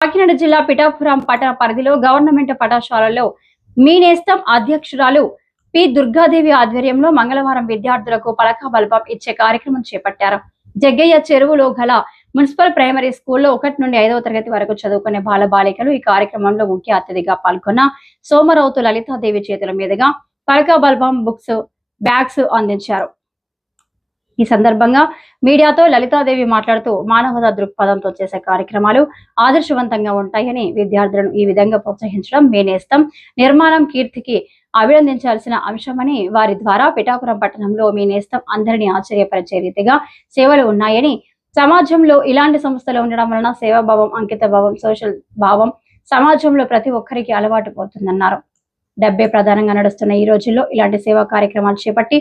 కాకినాడ జిల్లా పిఠాపురం పట్టణ పరిధిలో గవర్నమెంట్ పాఠశాలలో మీ నేస్తం అధ్యక్షురాలు పి దుర్గాదేవి ఆధ్వర్యంలో మంగళవారం విద్యార్థులకు పలక బల్బం ఇచ్చే కార్యక్రమం చేపట్టారు. జగ్గయ్య చెరువులో గల మున్సిపల్ ప్రైమరీ స్కూల్లో ఒకటి నుండి ఐదవ తరగతి వరకు చదువుకునే బాల బాలికలు ఈ కార్యక్రమంలో ముఖ్య అతిథిగా పాల్గొన్న సోమరౌతు లలితాదేవి చేతుల మీదుగా పలక బల్బం బుక్స్ బ్యాగ్స్ అందించారు. ఈ సందర్భంగా మీడియాతో లలితాదేవి మాట్లాడుతూ మానవతా దృక్పథంతో చేసే కార్యక్రమాలు ఆదర్శవంతంగా ఉంటాయని విద్యార్థులను ఈ విధంగా ప్రోత్సహించడం మేనేస్తం. నిర్మాణం కీర్తికి అభినందించాల్సిన అంశమని వారి ద్వారా పిఠాపురం పట్టణంలో మీ నేస్తం అందరినీ ఆశ్చర్యపరిచే రీతిగా సేవలు ఉన్నాయని సమాజంలో ఇలాంటి సంస్థలు ఉండడం వలన సేవాభావం అంకిత భావం సోషల్ భావం సమాజంలో ప్రతి ఒక్కరికి అలవాటు పోతుందన్నారు. డబ్బే ప్రధానంగా నడుస్తున్న ఈ రోజుల్లో ఇలాంటి సేవా కార్యక్రమాలు చేపట్టి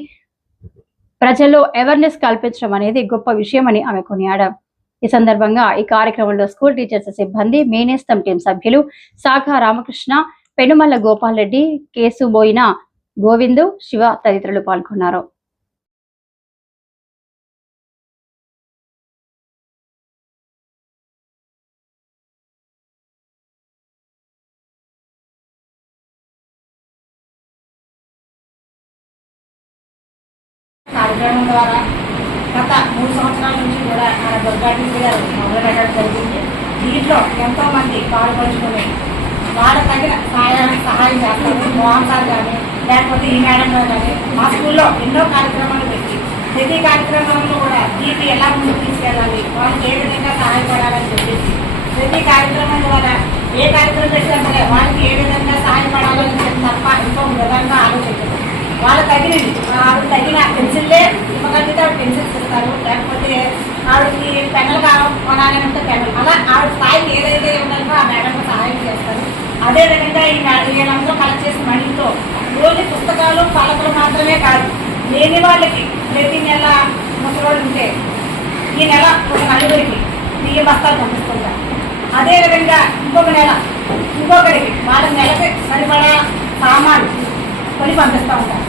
ప్రజల్లో అవేర్నెస్ కల్పించడం అనేది గొప్ప విషయమని ఆమె కొనియాడారు ఈ సందర్భంగా ఈ కార్యక్రమంలో స్కూల్ టీచర్స్ సిబ్బంది మేనేస్తం టీం సభ్యులు శాఖ రామకృష్ణ పెనుమల్ల గోపాల్ రెడ్డి కేసు బోయిన గోవిందు శివ తదితరులు పాల్గొన్నారు. కార్యక్రమం ద్వారా గత మూడు సంవత్సరాల నుంచి కూడా మన దుర్గాటి గారు మొదలు జరిగింది. దీంట్లో ఎంతో మంది పాల్పంచుకొని వాళ్ళ తగిన సహాయం సహాయం చేస్తారు. మోహన్ సార్ కానీ లేకపోతే ఈ మేడం గారు కానీ మా స్కూల్లో ఎన్నో కార్యక్రమాలు పెట్టి ప్రతి కార్యక్రమంలో కూడా దీన్ని ఎలా ముందుకు తీసుకెళ్ళాలి వాళ్ళకి ఏ విధంగా సహాయపడాలని చెప్పేసి ప్రతి కార్యక్రమం ద్వారా ఏ కార్యక్రమం పెట్టినా సరే వాళ్ళకి ఏ విధంగా సహాయపడాలని చెప్పి తప్ప ఇంకో విధంగా ఆలోచించదు. వాళ్ళ తగినది ఆవిడ తగిన పెన్సిల్లే ఇవ్వగలిగితే ఆవిడ పెన్సిల్స్ ఇస్తారు లేకపోతే ఆవిడకి పెన్నులు కావాలని అంటే పెన్నులు అలా ఆవిడ స్థాయికి ఏదైతే ఉండాలో ఆ మేడంతో సహాయం చేస్తారు అదే విధంగా ఈ మేడం వీళ్ళందరూ కలెక్ట్ చేసిన మణితో రోజు పుస్తకాలు పలకలు మాత్రమే కాదు లేని వాళ్ళకి ప్రతి నెల ముసలోళ్ళు ఉంటే ఈ నెల ఒక నలుగురికి బియ్య బస్తాలు పంపిస్తుంటారు. అదే విధంగా ఇంకొక నెల ఇంకొకరికి వాళ్ళ నెలకి సరిపడా సామాన్లు కొని పంపిస్తూ ఉంటారు.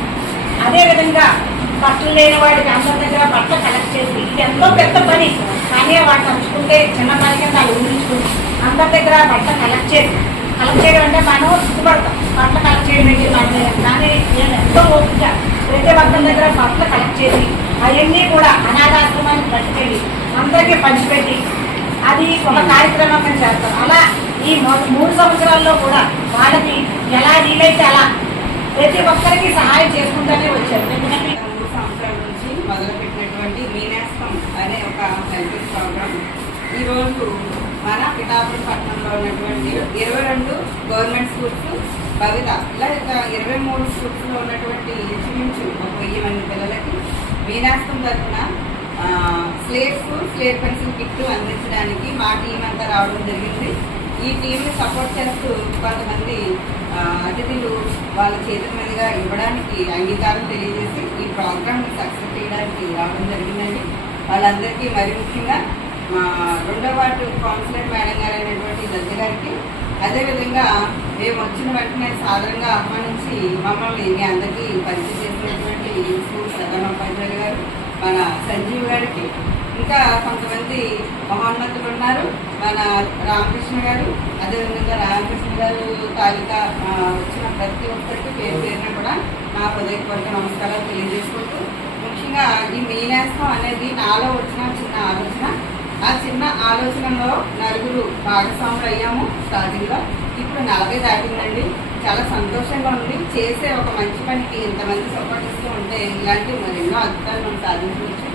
అదే విధంగా బట్టలు లేని వాడికి అందరి దగ్గర బట్టలు కలెక్ట్ చేసి ఇది ఎంతో పెద్ద పని. కానీ వాటిని తలుచుకుంటే చిన్న పని కింద వాళ్ళు ఊహించుకుంటాం అందరి దగ్గర బట్టలు కలెక్ట్ చేసి కలెక్ట్ చేయడం అంటే మనం సిగ్గుపడతాం బట్టలు కలెక్ట్ చేయడం ఏంటి కానీ నేను ఎంతో ఓపిక ప్రతి ఒక్కరి దగ్గర బట్టలు కలెక్ట్ చేసి అవన్నీ కూడా అనాథాశ్రమానికి పట్టుకెళ్ళి అందరికీ పంచిపెట్టి అది ఒక కార్యక్రమం చేస్తాం. అలా ఈ మూడు సంవత్సరాల్లో కూడా వాళ్ళకి ఎలా వీలైతే అలా ప్రతి ఒక్కరికి సహాయం చేసుకుంటానే వచ్చారు. మూడు సంవత్సరాల నుంచి మొదలుపెట్టినటువంటి మీనాస్తం అనే ఒక హెల్త్ ప్రోగ్రామ్. ఈరోజు మన పిఠాపురం పట్టణంలో ఉన్నటువంటి ఇరవై రెండు గవర్నమెంట్ స్కూల్స్ భవిత ఇలా ఇరవై మూడు స్కూల్స్లో ఉన్నటువంటి ఇంచుమించు ఒక వెయ్యి మంది పిల్లలకి మీనాస్తం తరఫున స్లేట్స్ స్లేట్ పెన్సిల్ కిట్లు అందించడానికి మా టీం అంతా రావడం జరిగింది. ఈ టీంని సపోర్ట్ చేస్తూ కొంతమంది అతిథులు వాళ్ళ చేతుల మీదుగా ఇవ్వడానికి అంగీకారం తెలియజేసి ఈ ప్రోగ్రామ్ని సక్సెస్ చేయడానికి రావడం జరిగిందండి. వాళ్ళందరికీ మరి ముఖ్యంగా మా రెండో వార్డు కౌన్సిలర్ మేడం గారు అయినటువంటి దత్త గారికి అదేవిధంగా మేము వచ్చిన వెంటనే సాధారణంగా ఆహ్వానించి మమ్మల్ని మీ అందరికీ పరిచయం చేసినటువంటి స్కూల్ ప్రధాన ఉపాధ్యాయులు గారు సంజీవ్ గారికి ఇంకా కొంతమంది మహోన్నతులు ఉన్నారు. మన రామకృష్ణ గారు అదేవిధంగా రామకృష్ణ గారు తాలూకా వచ్చిన ప్రతి ఒక్కరికి పేరు పేరున కూడా నా హృదయపూర్వక నమస్కారాలు తెలియజేసుకుంటూ ముఖ్యంగా ఈ మీనేస్తం అనేది నాలో వచ్చిన చిన్న ఆలోచన. ఆ చిన్న ఆలోచనలో నలుగురు భాగస్వాములు అయ్యాము స్టార్టింగ్లో. ఇప్పుడు నలభై దాటిందండి. చాలా సంతోషంగా ఉంది. చేసే ఒక మంచి పనికి ఇంతమంది సపోర్ట్ ఇస్తూ ఉంటే ఇలాంటి మరెన్నో అద్భుతాలు మనం సాధించవచ్చు.